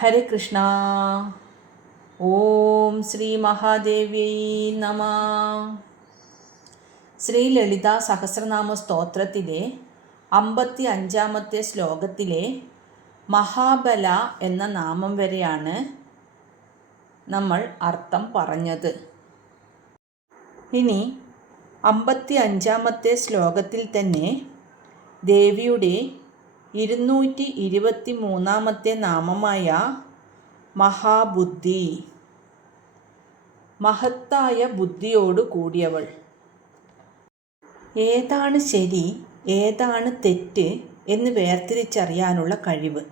ഹരേ കൃഷ്ണ. ഓം ശ്രീ മഹാദേവ്യൈ നമ. ശ്രീ ലളിത സഹസ്രനാമ സ്തോത്രത്തിലെ 55-ാമത്തെ ശ്ലോകത്തിലെ മഹാബല എന്ന നാമം വരെയാണ് നമ്മൾ അർത്ഥം പറഞ്ഞത്. ഇനി 55-ാമത്തെ ശ്ലോകത്തിൽ തന്നെ ദേവിയുടെ 223-ാമത്തെ നാമമായ മഹാബുദ്ധി, മഹത്തായ ബുദ്ധിയോടു കൂടിയവൾ. ഏതാണ് ശരി ഏതാണ് തെറ്റ് എന്ന് വേർതിരിച്ചറിയാനുള്ള കഴിവ്.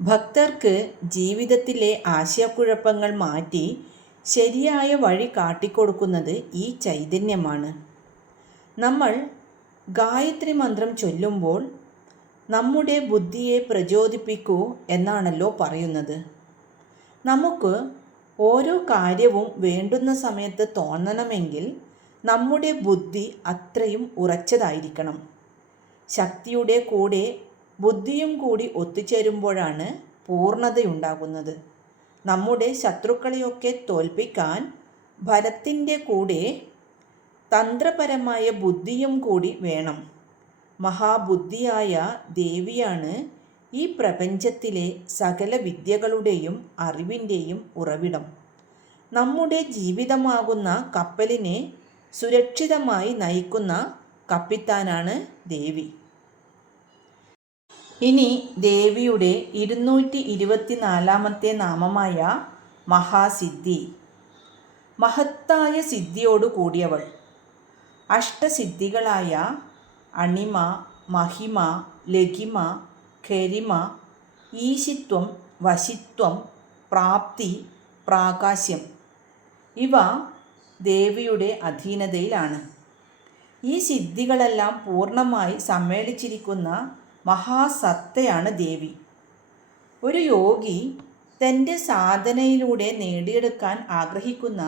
ഭക്തർക്ക് ജീവിതത്തിലെ ആശയക്കുഴപ്പങ്ങൾ മാറ്റി ശരിയായ വഴി കാട്ടിക്കൊടുക്കുന്നത് ഈ ചൈതന്യമാണ്. നമ്മൾ ഗായത്രി മന്ത്രം ചൊല്ലുമ്പോൾ നമ്മുടെ ബുദ്ധിയെ പ്രചോദിപ്പിക്കൂ എന്നാണല്ലോ പറയുന്നത്. നമുക്ക് ഓരോ കാര്യവും വേണ്ടുന്ന സമയത്ത് തോന്നണമെങ്കിൽ നമ്മുടെ ബുദ്ധി അത്രയും ഉറച്ചതായിരിക്കണം. ശക്തിയുടെ കൂടെ ബുദ്ധിയും കൂടി ഒത്തുചേരുമ്പോഴാണ് പൂർണ്ണതയുണ്ടാകുന്നത്. നമ്മുടെ ശത്രുക്കളെയൊക്കെ തോൽപ്പിക്കാൻ ബലത്തിൻ്റെ കൂടെ തന്ത്രപരമായ ബുദ്ധിയും കൂടി വേണം. മഹാബുദ്ധിയായ ദേവിയാണ് ഈ പ്രപഞ്ചത്തിലെ സകല വിദ്യകളുടെയും അറിവിൻ്റെയും ഉറവിടം. നമ്മുടെ ജീവിതമാകുന്ന കപ്പലിനെ സുരക്ഷിതമായി നയിക്കുന്ന കപ്പിത്താനാണ് ദേവി. ഇനി ദേവിയുടെ 224-ാമത്തെ നാമമായ മഹാസിദ്ധി, മഹത്തായ സിദ്ധിയോടു കൂടിയവൾ. അഷ്ടസിദ്ധികളായ അണിമ, മഹിമ, ലഘിമ, ഖരിമ, ഈശിത്വം, വശിത്വം, പ്രാപ്തി, പ്രാകാശ്യം ഇവ ദേവിയുടെ അധീനതയിലാണ്. ഈ സിദ്ധികളെല്ലാം പൂർണ്ണമായി സമ്മേളിച്ചിരിക്കുന്ന മഹാസത്തയാണ് ദേവി. ഒരു യോഗി തൻ്റെ സാധനയിലൂടെ നേടിയെടുക്കാൻ ആഗ്രഹിക്കുന്ന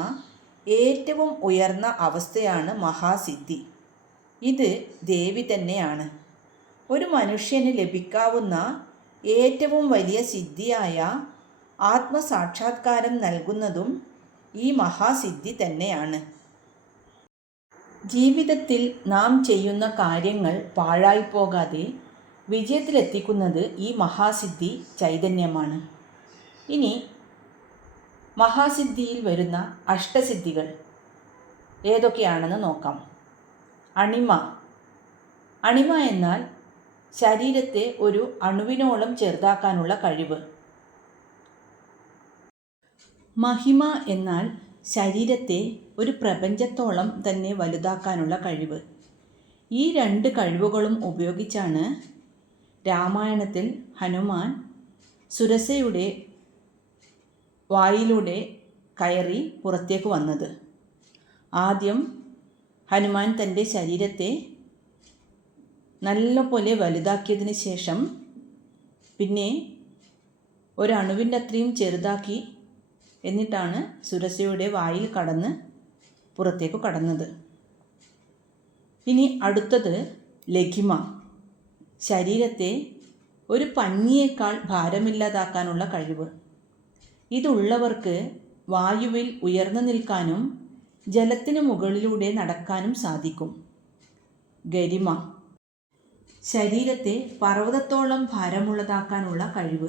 ഏറ്റവും ഉയർന്ന അവസ്ഥയാണ് മഹാസിദ്ധി. ഇത് ദേവി തന്നെയാണ്. ഒരു മനുഷ്യന് ലഭിക്കാവുന്ന ഏറ്റവും വലിയ സിദ്ധിയായ ആത്മസാക്ഷാത്കാരം നൽകുന്നതും ഈ മഹാസിദ്ധി തന്നെയാണ്. ജീവിതത്തിൽ നാം ചെയ്യുന്ന കാര്യങ്ങൾ പാഴായിപ്പോകാതെ വിജയത്തിലെത്തിക്കുന്നത് ഈ മഹാസിദ്ധി ചൈതന്യമാണ്. ഇനി മഹാസിദ്ധിയിൽ വരുന്ന അഷ്ടസിദ്ധികൾ ഏതൊക്കെയാണെന്ന് നോക്കാം. അണിമ. അണിമ എന്നാൽ ശരീരത്തെ ഒരു അണുവിനോളം ചെറുതാക്കാനുള്ള കഴിവ്. മഹിമ എന്നാൽ ശരീരത്തെ ഒരു പ്രപഞ്ചത്തോളം തന്നെ വലുതാക്കാനുള്ള കഴിവ്. ഈ രണ്ട് കഴിവുകളും ഉപയോഗിച്ചാണ് രാമായണത്തിൽ ഹനുമാൻ സുരസയുടെ വായിലൂടെ കയറി പുറത്തേക്ക് വന്നത്. ആദ്യം ഹനുമാൻ തൻ്റെ ശരീരത്തെ നല്ലപോലെ വലുതാക്കിയതിന് ശേഷം പിന്നെ ഒരണുവിൻ്റെ അത്രയും ചെറുതാക്കി, എന്നിട്ടാണ് സുരസയുടെ വായിൽ കടന്ന് പുറത്തേക്ക് കടന്നത്. ഇനി അടുത്തത് ലഘിമ. ശരീരത്തെ ഒരു പഞ്ഞിയേക്കാൾ ഭാരമില്ലാതാക്കാനുള്ള കഴിവ്. ഇതുള്ളവർക്ക് വായുവിൽ ഉയർന്നു നിൽക്കാനും ജലത്തിനു മുകളിലൂടെ നടക്കാനും സാധിക്കും. ഗരിമ. ശരീരത്തെ പർവ്വതത്തോളം ഭാരമുള്ളതാക്കാനുള്ള കഴിവ്.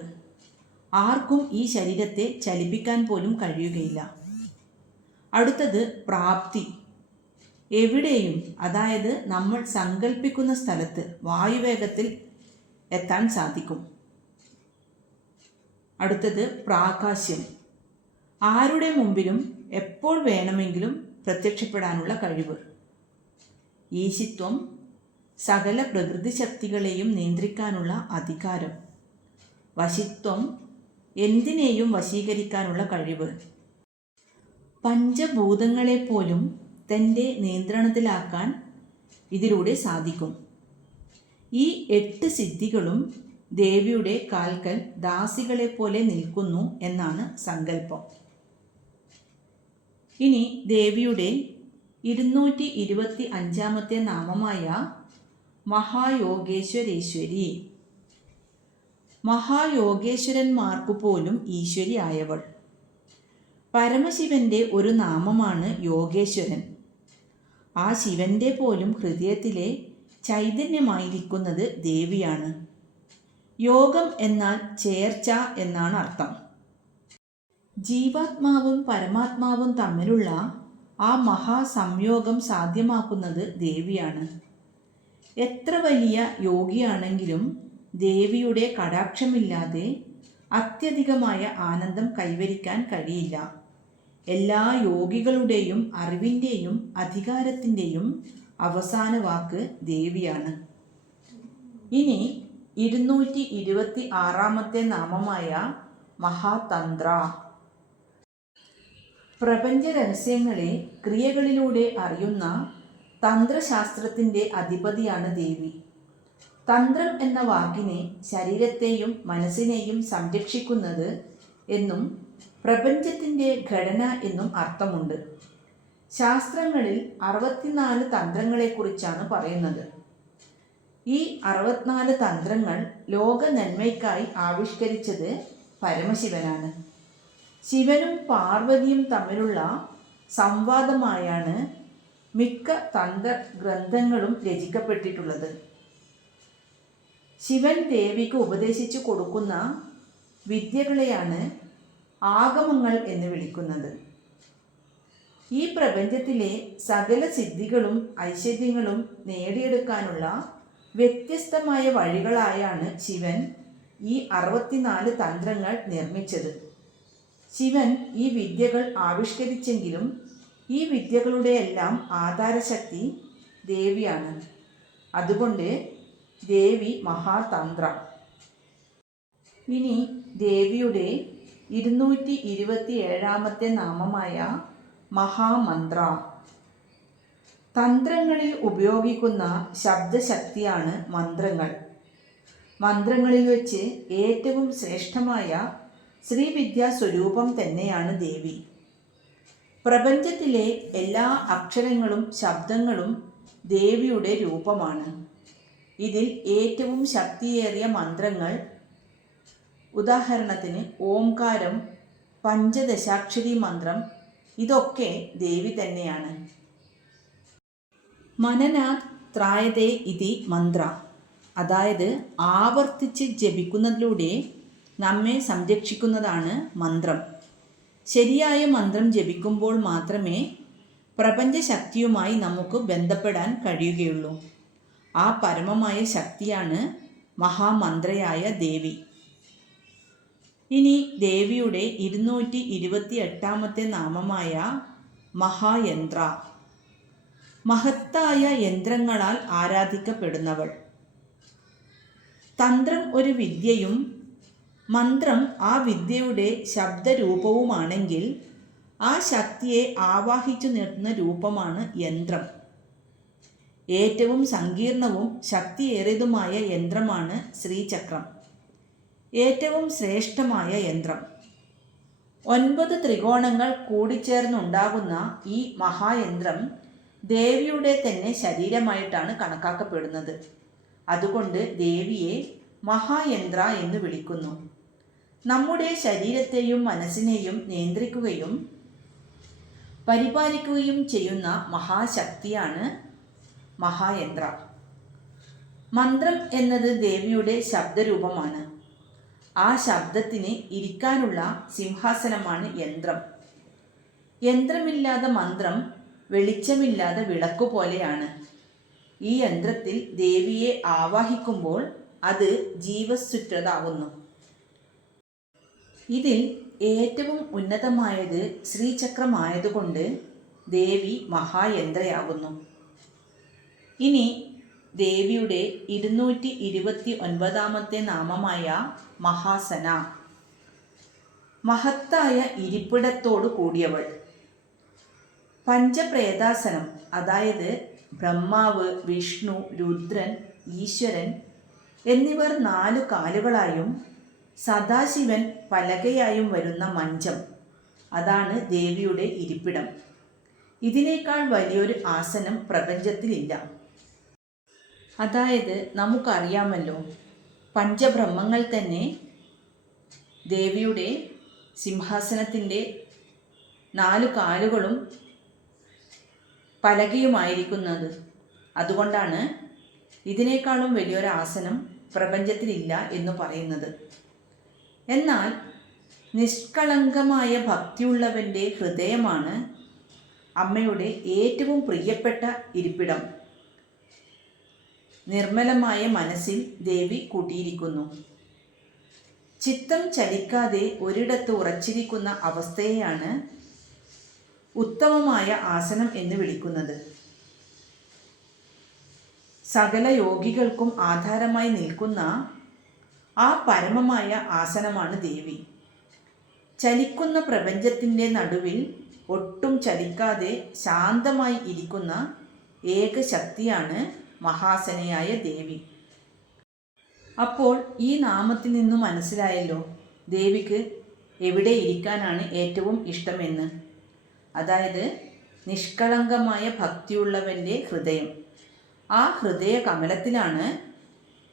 ആർക്കും ഈ ശരീരത്തെ ചലിപ്പിക്കാൻ പോലും കഴിയുകയില്ല. അടുത്തത് പ്രാപ്തി. എവിടെയും, അതായത് നമ്മൾ സങ്കല്പിക്കുന്ന സ്ഥലത്ത് വായുവേഗത്തിൽ എത്താൻ സാധിക്കും. അടുത്തത് പ്രാകാശ്യം. ആരുടെ മുമ്പിലും എപ്പോൾ വേണമെങ്കിലും പ്രത്യക്ഷപ്പെടാനുള്ള കഴിവ്. ഈശിത്വം. സകല പ്രകൃതി ശക്തികളെയും നിയന്ത്രിക്കാനുള്ള അധികാരം. വശിത്വം. എന്തിനേയും വശീകരിക്കാനുള്ള കഴിവ്. പഞ്ചഭൂതങ്ങളെപ്പോലും തൻ്റെ നിയന്ത്രണത്തിലാക്കാൻ ഇതിലൂടെ സാധിക്കും. ഈ 8 സിദ്ധികളും ദേവിയുടെ കാൽക്കൽ ദാസികളെപ്പോലെ നിൽക്കുന്നു എന്നാണ് സങ്കല്പം. ഇനി ദേവിയുടെ 225-ാമത്തെ നാമമായ മഹായോഗേശ്വരേശ്വരി, മഹായോഗേശ്വരന്മാർക്കു പോലും ഈശ്വരിയായവൾ. പരമശിവന്റെ ഒരു നാമമാണ് യോഗേശ്വരൻ. ആ ശിവന്റെ പോലും ഹൃദയത്തിലെ ചൈതന്യമായിരിക്കുന്നത് ദേവിയാണ്. യോഗം എന്നാൽ ചേർച്ച എന്നാണ് അർത്ഥം. ജീവാത്മാവും പരമാത്മാവും തമ്മിലുള്ള ആ മഹാസംയോഗം സാധ്യമാക്കുന്നത് ദേവിയാണ്. എത്ര വലിയ യോഗിയാണെങ്കിലും ദേവിയുടെ കടാക്ഷമില്ലാതെ അത്യധികമായ ആനന്ദം കൈവരിക്കാൻ കഴിയില്ല. എല്ലാ യോഗികളുടെയും അറിവിൻ്റെയും അധികാരത്തിൻ്റെയും അവസാന വാക്ക് ദേവിയാണ്. ഇനി 226 നാമമായ മഹാതന്ത്ര. പ്രപഞ്ച രഹസ്യങ്ങളെ ക്രിയകളിലൂടെ അറിയുന്ന തന്ത്രശാസ്ത്രത്തിൻ്റെ അധിപതിയാണ് ദേവി. തന്ത്രം എന്ന വാക്കിനെ ശരീരത്തെയും മനസ്സിനെയും സംരക്ഷിക്കുന്നത് എന്നും പ്രപഞ്ചത്തിൻ്റെ ഘടന എന്നും അർത്ഥമുണ്ട്. ശാസ്ത്രങ്ങളിൽ 64 തന്ത്രങ്ങളെക്കുറിച്ചാണ് പറയുന്നത്. ഈ 64 തന്ത്രങ്ങൾ ലോക നന്മയ്ക്കായി ആവിഷ്കരിച്ചത് പരമശിവനാണ്. ശിവനും പാർവതിയും തമ്മിലുള്ള സംവാദമായാണ് മിക്ക തന്ത്രഗ്രന്ഥങ്ങളും രചിക്കപ്പെട്ടിട്ടുള്ളത്. ശിവൻ ദേവിക്ക് ഉപദേശിച്ചു കൊടുക്കുന്ന വിദ്യകളെയാണ് ആഗമങ്ങൾ എന്ന് വിളിക്കുന്നത്. ഈ പ്രപഞ്ചത്തിലെ സകല സിദ്ധികളും ഐശ്വര്യങ്ങളും നേടിയെടുക്കാനുള്ള വ്യത്യസ്തമായ വഴികളായാണ് ശിവൻ ഈ 64 തന്ത്രങ്ങൾ നിർമ്മിച്ചത്. ശിവൻ ഈ വിദ്യകൾ ആവിഷ്കരിച്ചെങ്കിലും ഈ വിദ്യകളുടെയെല്ലാം ആധാരശക്തി ദേവിയാണ്. അതുകൊണ്ട് ദേവി മഹാതന്ത്ര. ഇനി ദേവിയുടെ 227 നാമമായ മഹാമന്ത്ര. തന്ത്രങ്ങളിൽ ഉപയോഗിക്കുന്ന ശബ്ദശക്തിയാണ് മന്ത്രങ്ങൾ. മന്ത്രങ്ങളിൽ വെച്ച് ഏറ്റവും ശ്രേഷ്ഠമായ ശ്രീവിദ്യാസ്വരൂപം തന്നെയാണ് ദേവി. പ്രപഞ്ചത്തിലെ എല്ലാ അക്ഷരങ്ങളും ശബ്ദങ്ങളും ദേവിയുടെ രൂപമാണ്. ഇതിൽ ഏറ്റവും ശക്തിയേറിയ മന്ത്രങ്ങൾ, ഉദാഹരണത്തിന് ഓംകാരം, പഞ്ചദശാക്ഷരി മന്ത്രം, ഇതൊക്കെ ദേവി തന്നെയാണ്. മനനാത് ത്രായതേ ഇതി മന്ത്ര, അതായത് ആവർത്തിച്ച് ജപിക്കുന്നതിലൂടെ നമ്മെ സംരക്ഷിക്കുന്നതാണ് മന്ത്രം. ശരിയായ മന്ത്രം ജപിക്കുമ്പോൾ മാത്രമേ പ്രപഞ്ചശക്തിയുമായി നമുക്ക് ബന്ധപ്പെടാൻ കഴിയുകയുള്ളൂ. ആ പരമമായ ശക്തിയാണ് മഹാമന്ത്രയായ ദേവി. ഇനി ദേവിയുടെ 228 നാമമായ മഹായന്ത്ര. മഹത്തായ യന്ത്രങ്ങളാൽ ആരാധിക്കപ്പെടുന്നവൾ. തന്ത്രം ഒരു വിദ്യയും മന്ത്രം ആ വിദ്യയുടെ ശബ്ദരൂപവുമാണെങ്കിൽ ആ ശക്തിയെ ആവാഹിച്ചു നിർത്തുന്ന രൂപമാണ് യന്ത്രം. ഏറ്റവും സങ്കീർണവും ശക്തിയേറിയതുമായ യന്ത്രമാണ് ശ്രീചക്രം, ഏറ്റവും ശ്രേഷ്ഠമായ യന്ത്രം. 9 ത്രികോണങ്ങൾ കൂടിച്ചേർന്നുണ്ടാകുന്ന ഈ മഹായന്ത്രം ദേവിയുടെ തന്നെ ശരീരമായിട്ടാണ് കണക്കാക്കപ്പെടുന്നത്. അതുകൊണ്ട് ദേവിയെ മഹായന്ത്ര എന്ന് വിളിക്കുന്നു. നമ്മുടെ ശരീരത്തെയും മനസ്സിനെയും നിയന്ത്രിക്കുകയും പരിപാലിക്കുകയും ചെയ്യുന്ന മഹാശക്തിയാണ് മഹായന്ത്ര. മന്ത്രം എന്നത് ദേവിയുടെ ശബ്ദരൂപമാണ്. ആ ശബ്ദത്തിന് ഇരിക്കാനുള്ള സിംഹാസനമാണ് യന്ത്രം. യന്ത്രമില്ലാതെ മന്ത്രം വെളിച്ചമില്ലാതെ വിളക്കു പോലെയാണ്. ഈ യന്ത്രത്തിൽ ദേവിയെ ആവാഹിക്കുമ്പോൾ അത് ജീവസ്സുറ്റതാകുന്നു. ഇതിൽ ഏറ്റവും ഉന്നതമായത് ശ്രീചക്രമായതുകൊണ്ട് ദേവി മഹായന്ത്രയാകുന്നു. ഇനി ദേവിയുടെ 229 നാമമായ മഹാസന. മഹത്തായ ഇരിപ്പിടത്തോടു കൂടിയവൾ. പഞ്ചപ്രേതാസനം, അതായത് ബ്രഹ്മാവ്, വിഷ്ണു, രുദ്രൻ, ഈശ്വരൻ എന്നിവർ 4 കാലുകളായും സദാശിവൻ പലകയായും വരുന്ന മഞ്ചം, അതാണ് ദേവിയുടെ ഇരിപ്പിടം. ഇതിനേക്കാൾ വലിയൊരു ആസനം പ്രപഞ്ചത്തിലില്ല. അതായത് നമുക്കറിയാമല്ലോ, പഞ്ചബ്രഹ്മങ്ങൾ തന്നെ ദേവിയുടെ സിംഹാസനത്തിൻ്റെ 4 കാലുകളും പലകയുമായിരിക്കുന്നത്. അതുകൊണ്ടാണ് ഇതിനേക്കാളും വലിയൊരു ആസനം പ്രപഞ്ചത്തിലില്ല എന്ന് പറയുന്നത്. എന്നാൽ നിഷ്കളങ്കമായ ഭക്തിയുള്ളവൻ്റെ ഹൃദയമാണ് അമ്മയുടെ ഏറ്റവും പ്രിയപ്പെട്ട ഇരിപ്പിടം. നിർമ്മലമായ മനസ്സിൽ ദേവി കൂട്ടിയിരിക്കുന്നു. ചിത്തം ചലിക്കാതെ ഒരിടത്ത് ഉറച്ചിരിക്കുന്ന അവസ്ഥയെയാണ് ഉത്തമമായ ആസനം എന്ന് വിളിക്കുന്നത്. സകല യോഗികൾക്കും ആധാരമായി നിൽക്കുന്ന ആ പരമമായ ആസനമാണ് ദേവി. ചലിക്കുന്ന പ്രപഞ്ചത്തിൻ്റെ നടുവിൽ ഒട്ടും ചലിക്കാതെ ശാന്തമായി ഇരിക്കുന്ന ഏക ശക്തിയാണ് മഹാസനയായ ദേവി. അപ്പോൾ ഈ നാമത്തിൽ നിന്നും മനസ്സിലായല്ലോ ദേവിക്ക് എവിടെ ഇരിക്കാനാണ് ഏറ്റവും ഇഷ്ടമെന്ന്. അതായത് നിഷ്കളങ്കമായ ഭക്തിയുള്ളവൻ്റെ ഹൃദയം. ആ ഹൃദയ കമലത്തിലാണ്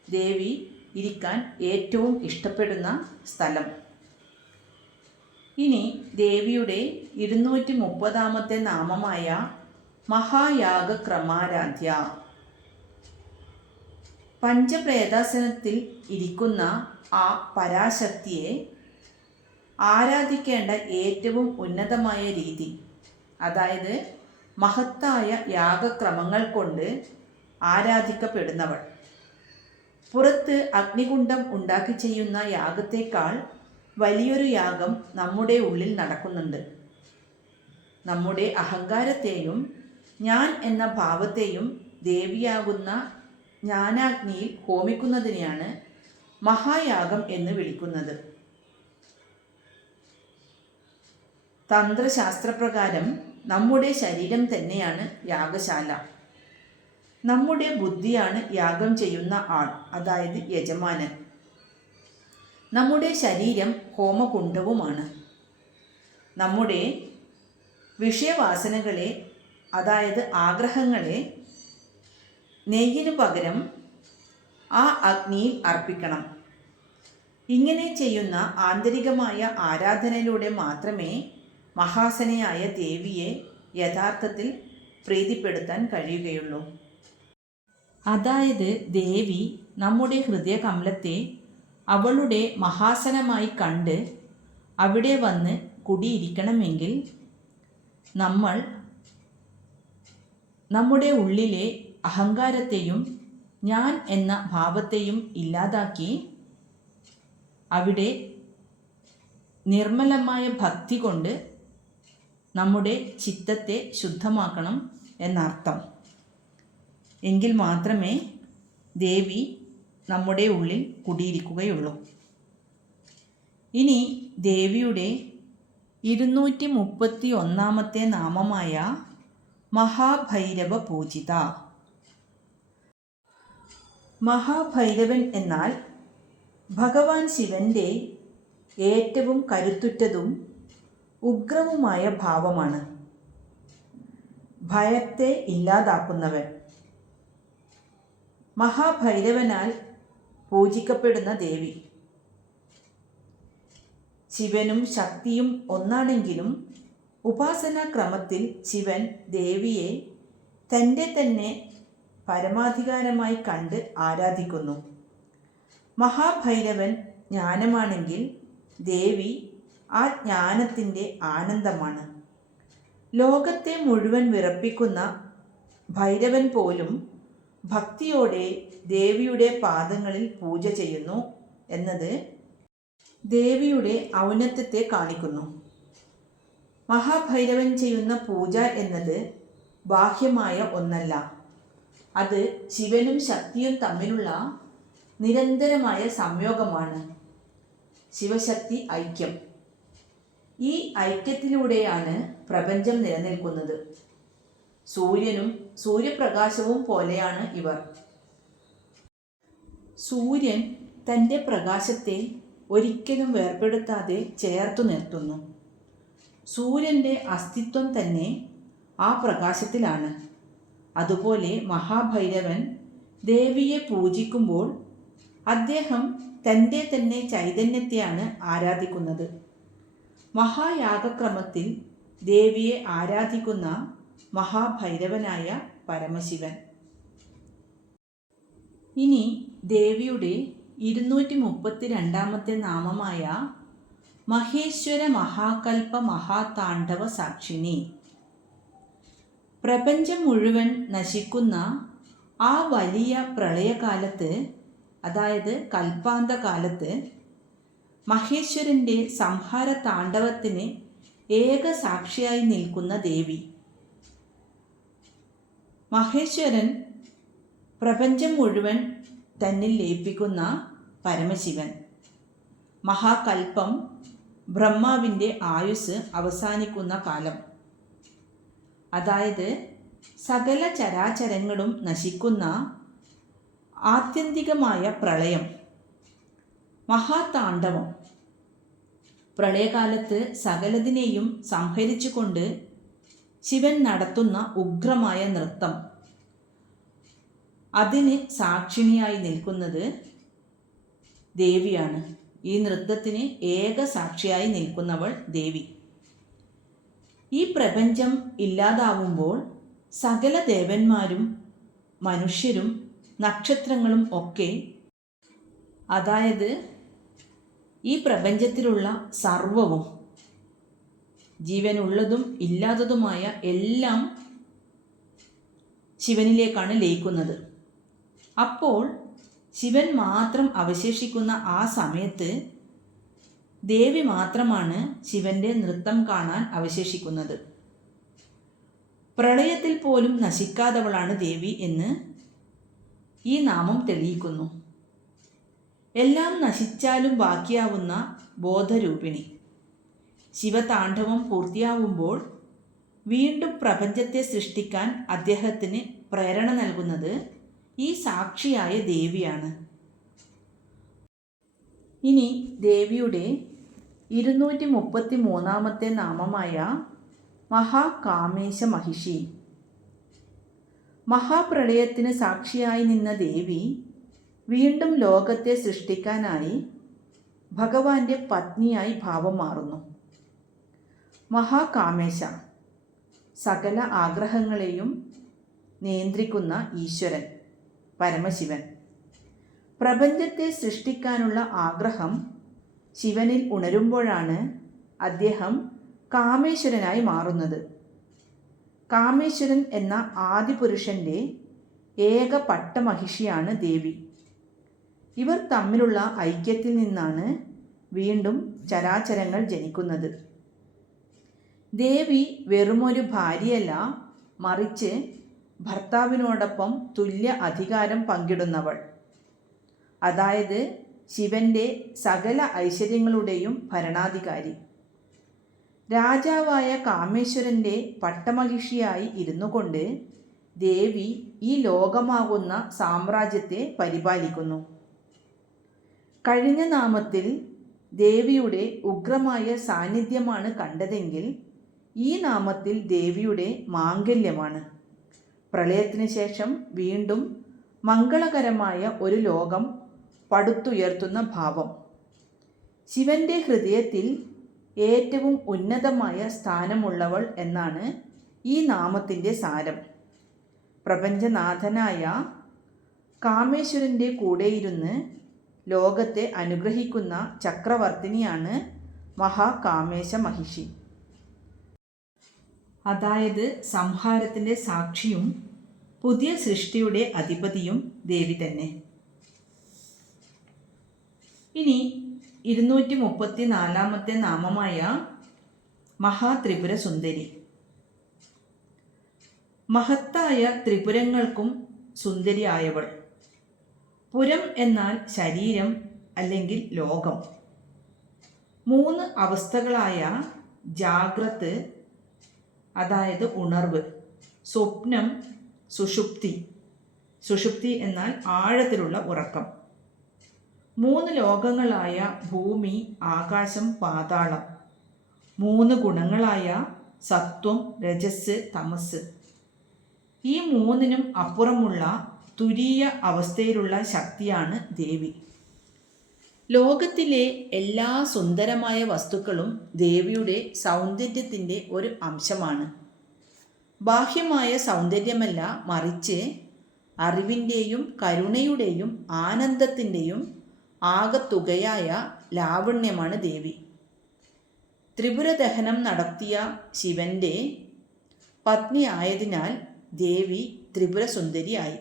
ദേവി ഇരിക്കാൻ ഏറ്റവും ഇഷ്ടപ്പെടുന്ന സ്ഥലം. ഇനി ദേവിയുടെ 230ാമത്തെ നാമമായ മഹായാഗക്രമാരാധ്യ. പഞ്ചപ്രേതാസനത്തിൽ ഇരിക്കുന്ന ആ പരാശക്തിയെ ആരാധിക്കേണ്ട ഏറ്റവും ഉന്നതമായ രീതി, അതായത് മഹത്തായ യാഗക്രമങ്ങൾ കൊണ്ട് ആരാധിക്കപ്പെടുന്നവൾ. പുറത്ത് അഗ്നികുണ്ഡം ഉണ്ടാക്കി ചെയ്യുന്ന യാഗത്തേക്കാൾ വലിയൊരു യാഗം നമ്മുടെ ഉള്ളിൽ നടക്കുന്നുണ്ട്. നമ്മുടെ അഹങ്കാരത്തെയും ഞാൻ എന്ന ഭാവത്തെയും ദേവിയാകുന്ന ജ്ഞാനാഗ്നിയിൽ ഹോമിക്കുന്നതിനെയാണ് മഹായാഗം എന്ന് വിളിക്കുന്നത്. തന്ത്രശാസ്ത്രപ്രകാരം നമ്മുടെ ശരീരം തന്നെയാണ് യാഗശാല. നമ്മുടെ ബുദ്ധിയാണ് യാഗം ചെയ്യുന്ന ആൾ, അതായത് യജമാനൻ. നമ്മുടെ ശരീരം ഹോമകുണ്ഡവുമാണ്. നമ്മുടെ വിഷയവാസനകളെ, അതായത് ആഗ്രഹങ്ങളെ നെയ്യിനു പകരം ആ അഗ്നിയിൽ അർപ്പിക്കണം. ഇങ്ങനെ ചെയ്യുന്ന ആന്തരികമായ ആരാധനയിലൂടെ മാത്രമേ മഹാസനയായ ദേവിയെ യഥാർത്ഥത്തിൽ പ്രീതിപ്പെടുത്താൻ കഴിയുകയുള്ളൂ. അതായത് ദേവി നമ്മുടെ ഹൃദയകമലത്തെ അവളുടെ മഹാസനമായി കണ്ട് അവിടെ വന്ന് കുടിയിരിക്കണമെങ്കിൽ നമ്മൾ നമ്മുടെ ഉള്ളിലെ അഹങ്കാരത്തെയും ഞാൻ എന്ന ഭാവത്തെയും ഇല്ലാതാക്കി അവിടെ നിർമ്മലമായ ഭക്തി കൊണ്ട് നമ്മുടെ ചിത്തത്തെ ശുദ്ധമാക്കണം എന്നർത്ഥം. എങ്കിൽ മാത്രമേ ദേവി നമ്മുടെ ഉള്ളിൽ കുടിയിരിക്കുകയുള്ളൂ. ഇനി ദേവിയുടെ 231ാമത്തെ നാമമായ മഹാഭൈരവ പൂജിത. മഹാഭൈരവൻ എന്നാൽ ഭഗവാൻ ശിവൻ്റെ ഏറ്റവും കരുത്തുറ്റതും ഉഗ്രവുമായ ഭാവമാണ്. ഭയത്തെ ഇല്ലാതാക്കുന്നവൻ. മഹാഭൈരവനാൽ പൂജിക്കപ്പെടുന്ന ദേവി. ശിവനും ശക്തിയും ഒന്നാണെങ്കിലും ഉപാസനാക്രമത്തിൽ ശിവൻ ദേവിയെ തൻ്റെ തന്നെ പരമാധികാരമായി കണ്ട് ആരാധിക്കുന്നു. മഹാഭൈരവൻ ജ്ഞാനമാണെങ്കിൽ ദേവി ആ ജ്ഞാനത്തിൻ്റെ ആനന്ദമാണ്. ലോകത്തെ മുഴുവൻ വിറപ്പിക്കുന്ന ഭൈരവൻ പോലും ഭക്തിയോടെ ദേവിയുടെ പാദങ്ങളിൽ പൂജ ചെയ്യുന്നു എന്നത് ദേവിയുടെ ഔന്നത്യത്തെ കാണിക്കുന്നു. മഹാഭൈരവൻ ചെയ്യുന്ന പൂജ എന്നത് ബാഹ്യമായ ഒന്നല്ല. അത് ശിവനും ശക്തിയും തമ്മിലുള്ള നിരന്തരമായ സംയോഗമാണ്. ശിവശക്തി ഐക്യം. ഈ ഐക്യത്തിലൂടെയാണ് പ്രപഞ്ചം നിലനിൽക്കുന്നത്. സൂര്യനും സൂര്യപ്രകാശവും പോലെയാണ് ഇവർ. സൂര്യൻ തൻ്റെ പ്രകാശത്തെ ഒരിക്കലും വേർപെടുത്താതെ ചേർത്തു നിർത്തുന്നു. സൂര്യൻ്റെ അസ്തിത്വം തന്നെ ആ പ്രകാശത്തിലാണ്. അതുപോലെ മഹാഭൈരവൻ ദേവിയെ പൂജിക്കുമ്പോൾ അദ്ദേഹം തൻ്റെ തന്നെ ചൈതന്യത്തെയാണ് ആരാധിക്കുന്നത്. മഹായാഗക്രമത്തിൽ ദേവിയെ ആരാധിക്കുന്ന മഹാഭൈരവനായ പരമശിവൻ. ഇനി ദേവിയുടെ 232 നാമമായ മഹേശ്വര മഹാകൽപ മഹാതാണ്ഡവ സാക്ഷിണി. പ്രപഞ്ചം മുഴുവൻ നശിക്കുന്ന ആ വലിയ പ്രളയകാലത്ത്, അതായത് കൽപ്പാന്തകാലത്ത്, മഹേശ്വരൻ്റെ സംഹാര താണ്ഡവത്തിന് ഏക സാക്ഷിയായി നിൽക്കുന്ന ദേവി. മഹേശ്വരൻ പ്രപഞ്ചം മുഴുവൻ തന്നിൽ ലയിപ്പിക്കുന്ന പരമശിവൻ. മഹാകൽപ്പം ബ്രഹ്മാവിൻ്റെ ആയുസ് അവസാനിക്കുന്ന കാലം, അതായത് സകല ചരാചരങ്ങളും നശിക്കുന്ന ആത്യന്തികമായ പ്രളയം, മഹാതാണ്ഡവം. പ്രളയകാലത്ത് സകലതിനെയും സംഹരിച്ചുകൊണ്ട് ശിവൻ നടത്തുന്ന ഉഗ്രമായ നൃത്തം, അതിന് സാക്ഷിണിയായി നിൽക്കുന്നത് ദേവിയാണ്. ഈ നൃത്തത്തിന് ഏക സാക്ഷിയായി നിൽക്കുന്നവൾ ദേവി. ഈ പ്രപഞ്ചം ഇല്ലാതാവുമ്പോൾ സകല ദേവന്മാരും മനുഷ്യരും നക്ഷത്രങ്ങളും ഒക്കെ, അതായത് ഈ പ്രപഞ്ചത്തിലുള്ള സർവവും, ജീവനുള്ളതും ഇല്ലാത്തതുമായ എല്ലാം ശിവനിലേക്കാണ് ലയിക്കുന്നത്. അപ്പോൾ ശിവൻ മാത്രം അവശേഷിക്കുന്ന ആ സമയത്ത് ദേവി മാത്രമാണ് ശിവൻ്റെ നൃത്തം കാണാൻ അവശേഷിക്കുന്നത്. പ്രളയത്തിൽ പോലും നശിക്കാത്തവളാണ് ദേവി എന്ന് ഈ നാമം തെളിയിക്കുന്നു. എല്ലാം നശിച്ചാലും ബാക്കിയാവുന്ന ബോധരൂപിണി. ശിവതാണ്ഡവം പൂർത്തിയാവുമ്പോൾ വീണ്ടും പ്രപഞ്ചത്തെ സൃഷ്ടിക്കാൻ അദ്ദേഹത്തിന് പ്രേരണ നൽകുന്നത് ഈ സാക്ഷിയായ ദേവിയാണ്. ഇനി ദേവിയുടെ 233 നാമമായ മഹാകാമേശ മഹിഷി. മഹാപ്രളയത്തിന് സാക്ഷിയായി നിന്ന ദേവി വീണ്ടും ലോകത്തെ സൃഷ്ടിക്കാനായി ഭഗവാന്റെ പത്നിയായി ഭാവം മാറുന്നു. മഹാകാമേശ, സകല ആഗ്രഹങ്ങളെയും നിയന്ത്രിക്കുന്ന ഈശ്വരൻ, പരമശിവൻ. പ്രപഞ്ചത്തെ സൃഷ്ടിക്കാനുള്ള ആഗ്രഹം ശിവനിൽ ഉണരുമ്പോഴാണ് അദ്ദേഹം കാമേശ്വരനായി മാറുന്നത്. കാമേശ്വരൻ എന്ന ആദിപുരുഷൻ്റെ ഏക പട്ടമഹിഷിയാണ് ദേവി. ഇവർ തമ്മിലുള്ള ഐക്യത്തിൽ നിന്നാണ് വീണ്ടും ചരാചരങ്ങൾ ജനിക്കുന്നത്. ദേവി വെറുമൊരു ഭാര്യയല്ല, മറിച്ച് ഭർത്താവിനോടൊപ്പം തുല്യ അധികാരം പങ്കിടുന്നവൾ. അതായത് ശിവൻ്റെ സകല ഐശ്വര്യങ്ങളുടെയും ഭരണാധികാരി. രാജാവായ കാമേശ്വരൻ്റെ പട്ടമഹിഷിയായി ഇരുന്നു കൊണ്ട് ദേവി ഈ ലോകമാകുന്ന സാമ്രാജ്യത്തെ പരിപാലിക്കുന്നു. കഴിഞ്ഞ നാമത്തിൽ ദേവിയുടെ ഉഗ്രമായ സാന്നിധ്യമാണ് കണ്ടതെങ്കിൽ ഈ നാമത്തിൽ ദേവിയുടെ മാംഗല്യമാണ്. പ്രളയത്തിന് ശേഷം വീണ്ടും മംഗളകരമായ ഒരു ലോകം പടുത്തുയർത്തുന്ന ഭാവം. ശിവൻ്റെ ഹൃദയത്തിൽ ഏറ്റവും ഉന്നതമായ സ്ഥാനമുള്ളവൾ എന്നാണ് ഈ നാമത്തിൻ്റെ സാരം. പ്രപഞ്ചനാഥനായ കാമേശ്വരൻ്റെ കൂടെയിരുന്ന് ലോകത്തെ അനുഗ്രഹിക്കുന്ന ചക്രവർത്തിനിയാണ് മഹാകാമേശ മഹിഷി. അതായത് സംഹാരത്തിൻ്റെ സാക്ഷിയും പുതിയ സൃഷ്ടിയുടെ അധിപതിയും ദേവി തന്നെ. ഇനി 234 നാമമായ മഹാത്രിപുര സുന്ദരി. മഹത്തായ ത്രിപുരങ്ങൾക്കും സുന്ദരിയായവൾ. പുരം എന്നാൽ ശരീരം അല്ലെങ്കിൽ ലോകം. 3 അവസ്ഥകളായ ജാഗ്രത്, അതായത് ഉണർവ്, സ്വപ്നം, സുഷുപ്തി. സുഷുപ്തി എന്നാൽ ആഴത്തിലുള്ള ഉറക്കം. 3 ലോകങ്ങളായ ഭൂമി, ആകാശം, പാതാളം. 3 ഗുണങ്ങളായ സത്വം, രജസ്, തമസ്. ഈ 3നും അപ്പുറമുള്ള തുരീയ അവസ്ഥയിലുള്ള ശക്തിയാണ് ദേവി. ലോകത്തിലെ എല്ലാ സുന്ദരമായ വസ്തുക്കളും ദേവിയുടെ സൗന്ദര്യത്തിൻ്റെ ഒരു അംശമാണ്. ബാഹ്യമായ സൗന്ദര്യമല്ല, മറിച്ച് അറിവിൻ്റെയും കരുണയുടെയും ആനന്ദത്തിൻ്റെയും ആകത്തുകയായ ലാവണ്യമാണ് ദേവി. ത്രിപുരദഹനം നടത്തിയ ശിവൻ്റെ പത്നി ആയതിനാൽ ദേവി ത്രിപുരസുന്ദരിയായി.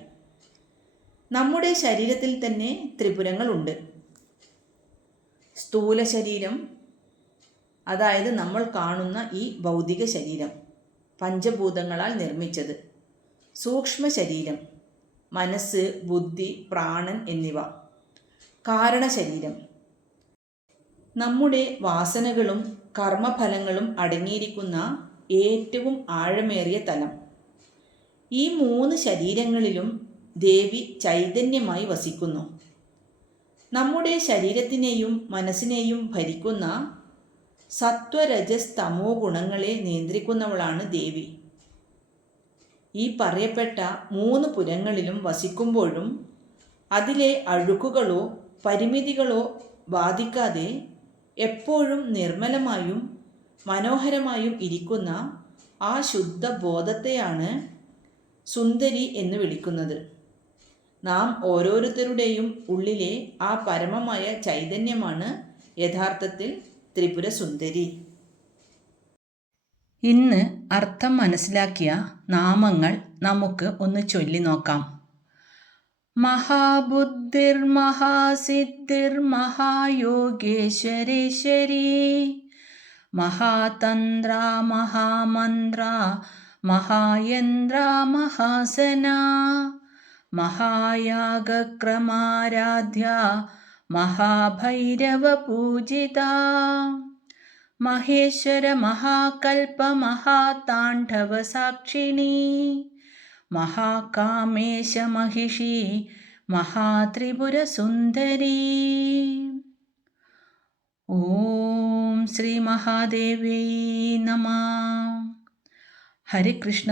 നമ്മുടെ ശരീരത്തിൽ തന്നെ ത്രിപുരങ്ങളുണ്ട്. സ്ഥൂല ശരീരം, അതായത് നമ്മൾ കാണുന്ന ഈ ഭൗതിക ശരീരം, പഞ്ചഭൂതങ്ങളാൽ നിർമ്മിച്ചത്. സൂക്ഷ്മ ശരീരം, മനസ്സ്, ബുദ്ധി, പ്രാണൻ എന്നിവ. കാരണശരീരം, നമ്മുടെ വാസനകളും കർമ്മഫലങ്ങളും അടങ്ങിയിരിക്കുന്ന ഏറ്റവും ആഴമേറിയ തലം. ഈ 3 ശരീരങ്ങളിലും ദേവി ചൈതന്യമായി വസിക്കുന്നു. നമ്മുടെ ശരീരത്തിനെയും മനസ്സിനെയും ഭരിക്കുന്ന സത്വരജസ് തമോ ഗുണങ്ങളെ നിയന്ത്രിക്കുന്നവളാണ് ദേവി. ഈ പറയപ്പെട്ട 3 പുരങ്ങളിലും വസിക്കുമ്പോഴും അതിലെ അഴുക്കുകളോ പരിമിതികളോ ബാധിക്കാതെ എപ്പോഴും നിർമ്മലമായും മനോഹരമായും ഇരിക്കുന്ന ആ ശുദ്ധ ബോധത്തെയാണ് സുന്ദരി എന്ന് വിളിക്കുന്നത്. നാം ഓരോരുത്തരുടെയും ഉള്ളിലെ ആ പരമമായ ചൈതന്യമാണ് യഥാർത്ഥത്തിൽ ത്രിപുര സുന്ദരി. ഇന്ന് അർത്ഥം മനസ്സിലാക്കിയ നാമങ്ങൾ നമുക്ക് ഒന്ന് ചൊല്ലി നോക്കാം. മഹാബുദ്ധിർ മഹാസിദ്ധിർ മഹായോഗേശ്വരേശ്വരി, മഹാതന്ത്ര മഹാമന്ത്ര മഹായന്ത്ര മഹാസന, മഹായാഗക്രമാരാധ്യ മഹാഭൈരവ പൂജിത, മഹേശ്വര മഹാകൽപ മഹാതാണ്ഡവ സാക്ഷിണി, മഹാകാമേശ മഹിഷി മഹാത്രിപുര സുന്ദരി. ഓം ശ്രീ മഹാദേവ്യൈ നമഃ. ഹരേ കൃഷ്ണ.